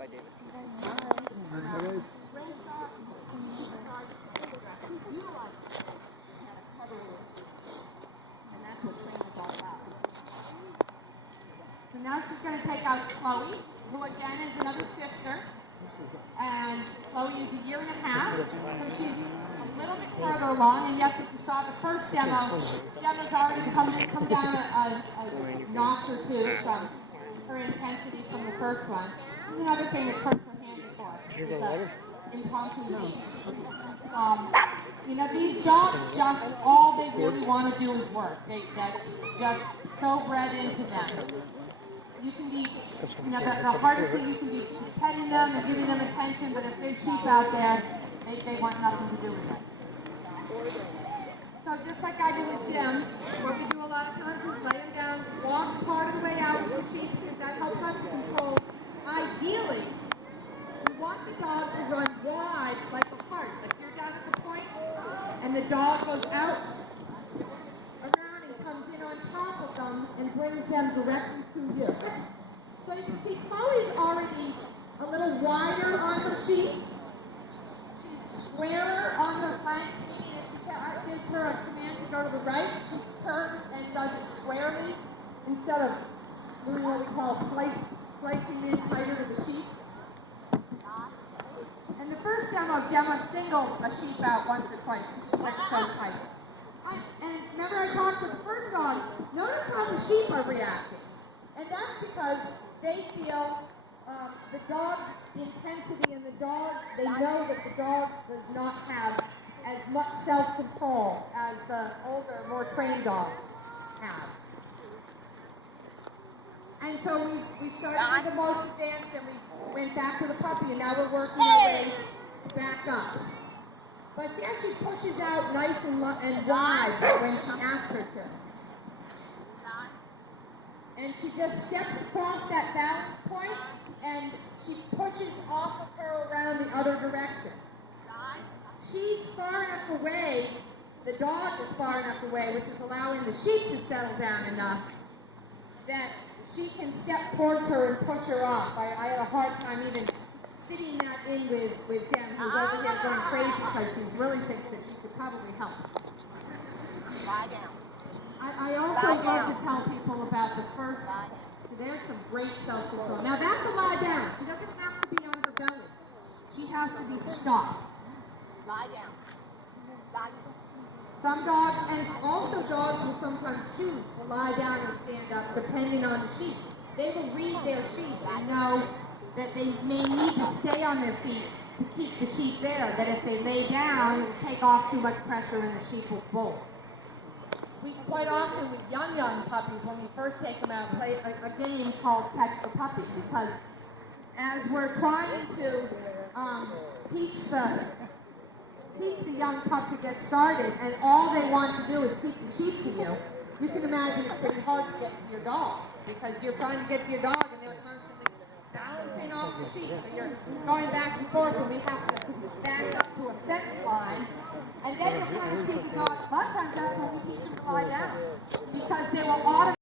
by Davis. And that's what training is all about. So now she's going to take out Chloe, who again is another sister. And Chloe is a year and a half, so she's a little bit further along. And yes, if you saw the first demo, Gemma's already come down a notch or two from her intensity from the first one. This is another thing that Kurt's are handy for. Impromptu meet. You know, these dogs just, all they really want to do is work. That's just so bred into them. You can be, you know, the hardest thing you can be petting them and giving them attention, but if there's sheep out there, they want nothing to do with it. So just like I do with Jim, what we do a lot of times is lay them down, walk part of the way out with the sheep, because that helps us to control. Ideally, we want the dog to run wide like a heart. Like you're down at the point, and the dog goes out around and comes in on top of them and brings them directly to you. So you can see Chloe's already a little wider on her sheep. She's squarer on her flanks, meaning if you gives her a command to go to the right, she turns and does it squarely instead of doing what we call slicing in tighter to the sheep. And the first demo, Gemma singled a sheep out once or twice because she went so tight. And remember I talked with the first dog, notice how the sheep are reacting. And that's because they feel the dog's intensity and the dog, they know that the dog does not have as much self-control as the older, more trained dogs have. And so we started with the most advanced and we went back to the puppy and now we're working our way back up. But she actually pushes out nice and wide when she asks her to. And she just steps across that balance point and she pushes off of her around the other direction. She's far enough away, the dog is far enough away, which is allowing the sheep to settle down enough that she can step towards her and push her off. I had a hard time even fitting that in with Jen, who's over here going crazy because she really thinks that she could probably help. Lie down. I also love to tell people about the first, so there's some great self-control. Now that's a lie down. She doesn't have to be on her belly. She has to be stopped. Lie down. Lie down. Some dogs, and also dogs will sometimes choose to lie down or stand up depending on the sheep. They will read their sheep and know that they may need to stay on their feet to keep the sheep there, that if they lay down, it will take off too much pressure and the sheep will bolt. We quite often with young puppies, when we first take them out, play a game called Catch the Puppy, because as we're trying to teach the young pup to get started, and all they want to do is keep the sheep to you, you can imagine it's pretty hard to get to your dog, because you're trying to get to your dog and they're constantly balancing off the sheep. So you're going back and forth and we have to back up to a fence line. And then you're trying to see the dog. A lot of times that's when we teach them to lie down, because they will automatically